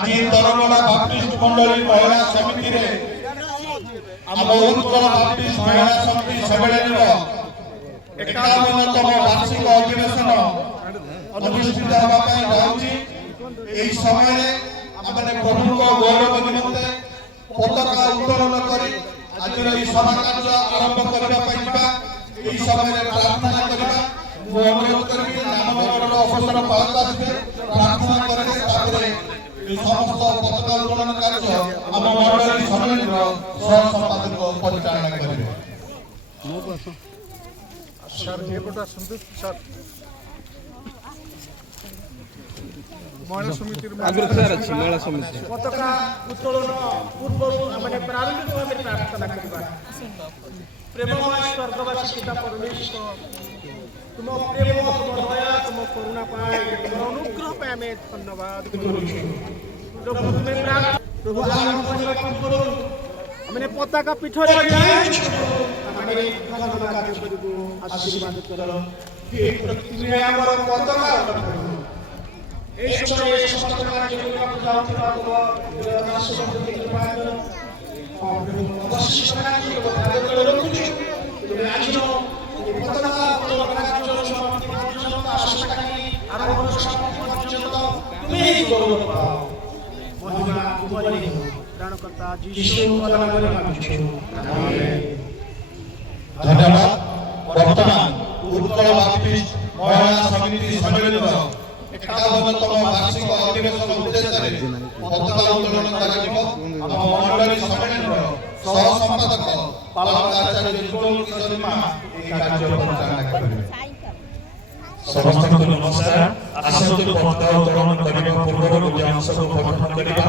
আজি তরঙ্গনা বাপ্টিস্ট মন্ডলী মহিলা সমিতি রে আম উৎকল বাপ্টিস্ট মহিলা সমিতি সম্মেলনের 51তম বার্ষিক অধিবেশন অনুষ্ঠিত হওয়া পাই যাଉଛି। এই সময়ে আমাদের প্রভুଙ୍କ গৌরব নিমন্তে পতাকা উত্তোলন করে আজর এই সভা কার্য আরম্ভ করা পাই যা। এই সময়ে প্রার্থনা করিবা ମୁଁ ଅନୁରୋଧ କରିବି ନାମମଣ୍ଡଳ ଅବସର ପାଳନ ଆସିବେ ପ୍ରାର୍ଥନା କରିବେ ତାପରେ এই সমস্ত পতাকা উত্তোলন কার্য ଆମ ମଣ୍ଡଳୀ ସମ୍ମିଳନୀର ସହ ସମ୍ପାଦକ ପରିଚାଳନା କରିବେ। सर एपटा आसନ୍ତୁ सर महिला समिति महिला समिति पताका उत्तोलन पूर्व आमने प्रारंभिक भाव प्रार्थना करबा। प्रेममय स्वर्गवासी पिता परमेश्वर तुम प्रेम तुम दया तुम करुणा पाए तुम अनुग्रह पे हमें धन्यवाद प्रभु तुम्हें प्रभु आरंभ करबा पूर्व हमने पताका पीठर हमने धन्यवाद करबो आशीर्वाद करो कि तुम्हें हमर पताका এই সময়ে সমস্ত কার্য করতে যাওয়া তোমার রাষ্ট্রপতি কৃপা করো অবশিষ্ট কার্য করে রখুছি তুমি আজ পতাকা উত্তোলন কার্য সমাপ্তি পর্যন্ত আশাকারী আরম্ভ সমাপ্তি পর্যন্ত তুমি গৌরব পাও মহিমা তোমারই ত্রাণকর্তা যিশু নামে মাগছি আমেন। ধন্যবাদ। বর্তমান উৎকল বাপ্টিস্ট মহিলা সমিতি সম্মেলনের 51তম বার্ষিক অধিবেশন উদ্দেশ্যে পতাকা উত্তোলন କରାଯିବ। ଆମ ମଣ୍ଡଳୀ ସମ୍ମିଳନୀର ସହ ସମ୍ପାଦକ ପାଳକ ଆଚାର୍ଯ୍ୟ ଯୁଗଳ କିଶୋର ମା ଏହି କାର୍ଯ୍ୟ ପରିଚାଳନା କରିବେ। ସମସ୍ତଙ୍କୁ ନମସ୍କାର। ଆସନ୍ତୁ ପତାକା ଉତ୍ତୋଳନ କରିବା ପୂର୍ବରୁ ଗୋଟିଏ ଅଂଶକୁ ପଠନ କରିବା।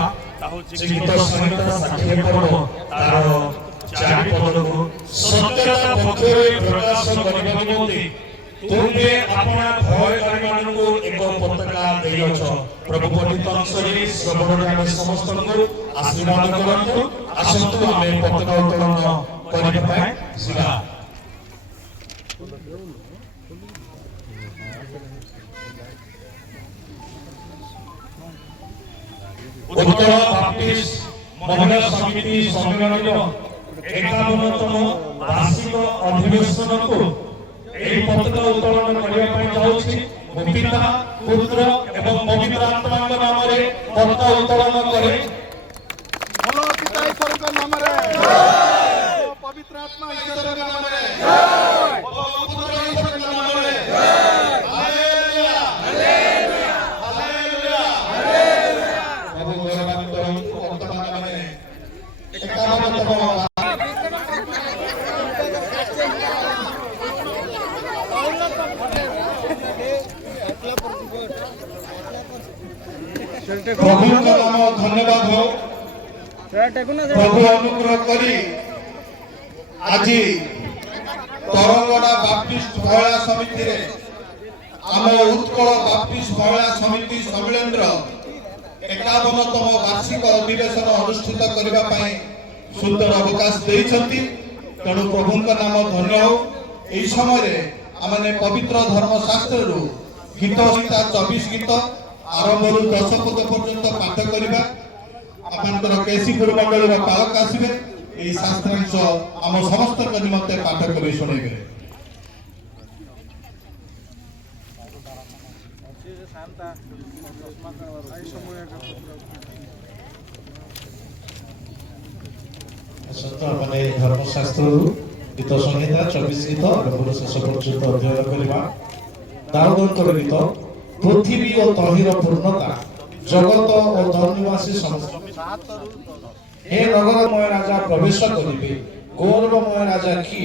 ଯେ ଗୀତ ସଂହିତା ଷାଠିଏ ପର୍ବ ତାର 4 ପଦକୁ ସତ୍ୟତା ପକ୍ଷରେ ପ୍ରକାଶ କରିବା ନିମନ୍ତେ ତୁମେ ଆପଣା ଭୟକାରୀମାନଙ୍କୁ ଏକ ପତାକା ଦେଇଅଛ। ପ୍ରଭୁ ପଠିତ ଅଂଶରେ ଶ୍ରବଣରେ ଆମେ ସମସ୍ତଙ୍କୁ ଆଶୀର୍ବାଦ କରନ୍ତୁ। ଆସନ୍ତୁ ଆମେ ପତାକା ଉତ୍ତୋଳନ କରିବା ପାଇଁ ଯିବା। ଉତ୍କଳ ବାପ୍ଟିସ୍ଟ ମହିଳା ସମିତି ସମ୍ମିଳନୀର 51ତମ ବାର୍ଷିକ ଅଧିବେଶନକୁ এই পতাকা উত্তোলন করিবা পাই যাଉଛି। ମୁଁ ପିତା ପୁତ୍ର ଏବଂ ପବିତ୍ର ଆତ୍ମାଙ୍କ ନାମରେ ପତାକା ଉତ୍ତୋଳନ କରେ। ଭଲ ପିତା ଈଶ୍ୱରଙ୍କ ନାମରେ ଜୟ ପବିତ୍ର ଆତ୍ମା ଈଶ୍ୱରଙ୍କ ନାମରେ ଜୟ ପୁତ୍ର ଈଶ୍ୱରଙ୍କ ନାମରେ ଜୟ ହାଲେଲୁୟା ହାଲେଲୁୟା ହାଲେଲୁୟା ହାଲେଲୁୟା। ପ୍ରଭୁ ଗୌରବାନ୍ୱିତ ହୁଅନ୍ତୁ। ବର୍ତ୍ତମାନ ଆମେ 51ତମ প্রভুଙ୍କ নাম ধন্যবাদ হোক। প্রভু অনুগ্রহ করি আজি তরঙ্গনা বাপ্টিস্ট মহিলা সমিতিরে আম উৎকল বাপ্টিস্ট মহিলা সমিতি সম্মিলনীর 51তম বার্ষিক অধিবেশন অনুষ্ঠিত করিবা পাই সুন্দর অবকাশ ଦେଇଛନ୍ତି। তেণু প্রভুଙ୍କ নাম ধন্য হোক। এই সময়ে আমনে পবিত্র ধর্মশাস্ত্রରୁ গীত সংহিতা 24 গীত আরম্ভରୁ 10 পদ পর্যন্ত পাঠ করিবা। আপনাদের কেশীপুর মন্ডলীর পালক আসবে এই শাস্ত্রাংশ আম সমস্ত নিমন্তে পাঠ করে শুনাইবে। মানে ধর্মশাস্ত্রରୁ গীত সংহিতা 24 গীত আরম্ভରୁ ଶେଷ ପର୍ଯ୍ୟନ୍ତ ଅଧ୍ୟୟନ କରିବା। ଦାଉଦଙ୍କର ଗୀତ ପୃଥିବୀ ଓ ତହିର ପୂର୍ଣ୍ଣତା ଜଗତ ଓ ଧର୍ମନିବାସୀ ସମସ୍ତ हे नगरमय राजा प्रवेश करिबे। गौरवमय राजा की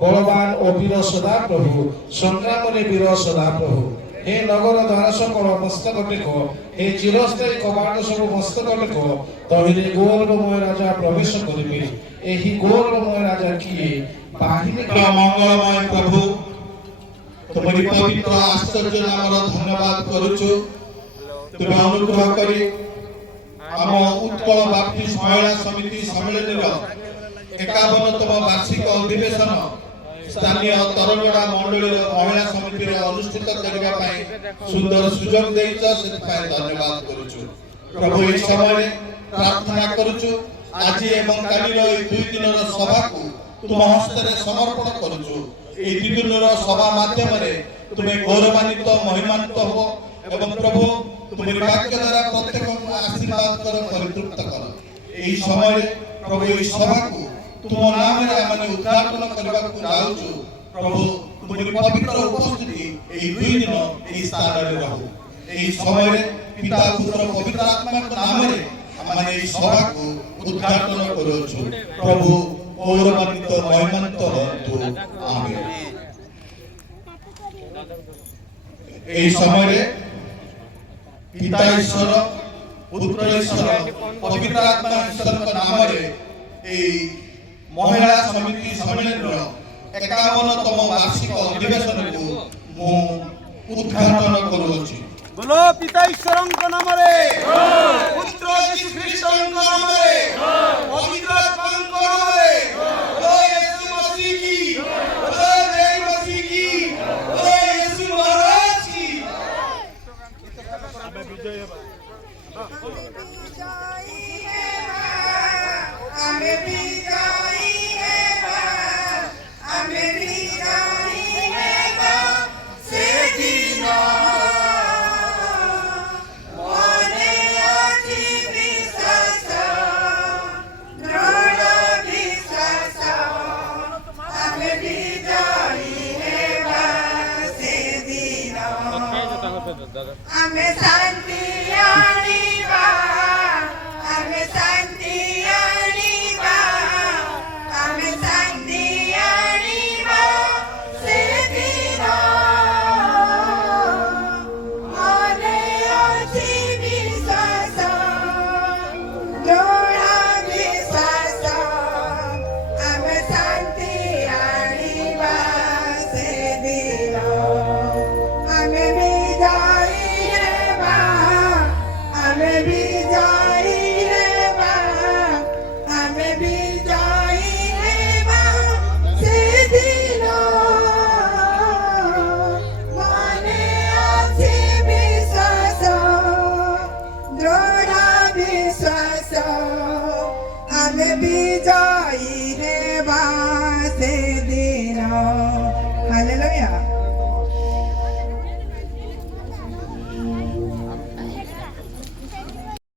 बलवान ओ वीर सदा प्रभु संग्राम रे वीर सदा प्रभु। हे नगर द्वार सकल मस्तक टेक हे चिरस्थायी कबाट सब मस्तक टेक तहिरे गौरवमय राजा प्रवेश करिबे। एही गौरवमय राजा की बाहिनी मंगलमय प्रभु तुम्हारी पवित्र आश्चर्य नामर धन्यवाद करुछु। तुम अनुग्रह करी आम उत्कल बाप्टिस्ट महिला समिति सम्मेलनीर 51तम वार्षिक अधिवेशन स्थानीय तरंगड़ा मंडली महिला समिति अनुष्ठित करने सुंदर सुजोग धन्यवाद करुछु। ପ୍ରଭୁ ଏହି ସମୟରେ ପ୍ରାର୍ଥନା କରୁଛୁ ଆଜି ଏବଂ କାଲିର ଏହି 2 ଦିନର ସଭାକୁ ତୁମ ହସ୍ତରେ ସମର୍ପଣ କରୁଛୁ। ଏହି 2 ଦିନର ସଭା ମାଧ୍ୟମରେ ତୁମେ ଗୌରବାନ୍ୱିତ ମହିମାନ୍ୱିତ ହୁଅ ଏବଂ ପ୍ରଭୁ ତୁମେ ବାକ୍ୟ ଦ୍ୱାରା ପ୍ରତ୍ୟେକଙ୍କୁ ଆଶୀର୍ବାଦ କର ପରିତୃପ୍ତ କର। ଏହି ସମୟରେ ପ୍ରଭୁ ଏହି ସଭାକୁ ତୁମ ନାମରେ ଆମେ ଉଦ୍ଘାଟନ କରିବାକୁ ଯାଉଛୁ। ପ୍ରଭୁ ତୁମରି ପବିତ୍ର ଉପସ୍ଥିତି ଏହି 2 ଦିନ ଏହି ସ୍ଥାନରେ ରହୁ। ଏହି ସମୟରେ ପିତା ପୁତ୍ର ପବିତ୍ର ଆତ୍ମାଙ୍କ ନାମରେ ଆମେ ଏହି ସଭାକୁ ଉଦ୍ଘାଟନ କରୁଛୁ। ପ୍ରଭୁ ଗୌରବାନ୍ୱିତ ମହିମାନ୍ୱିତ ହୁଅନ୍ତୁ। ଆମେନ୍। ଏହି ସମୟରେ ପିତା ଈଶ୍ୱର ପୁତ୍ର ଈଶ୍ୱର ପବିତ୍ର ଆତ୍ମା ଈଶ୍ୱରଙ୍କ ନାମରେ ଏହି ମହିଳା ସମିତି ସମ୍ମିଳନୀର 51ତମ ବାର୍ଷିକ ଅଧିବେଶନକୁ ମୁଁ ଉଦ୍ଘାଟନ କରୁଅଛି। बोलो पिता ईश्वरଙ୍କ नामରେ पुत्र यीशु ख्रीष्टଙ୍କ नामରେ पवित्र आत्माଙ୍କ नामରେ बोलो यीशु मसीह की बोलो जय मसीह की बोलो यीशु महाराज की।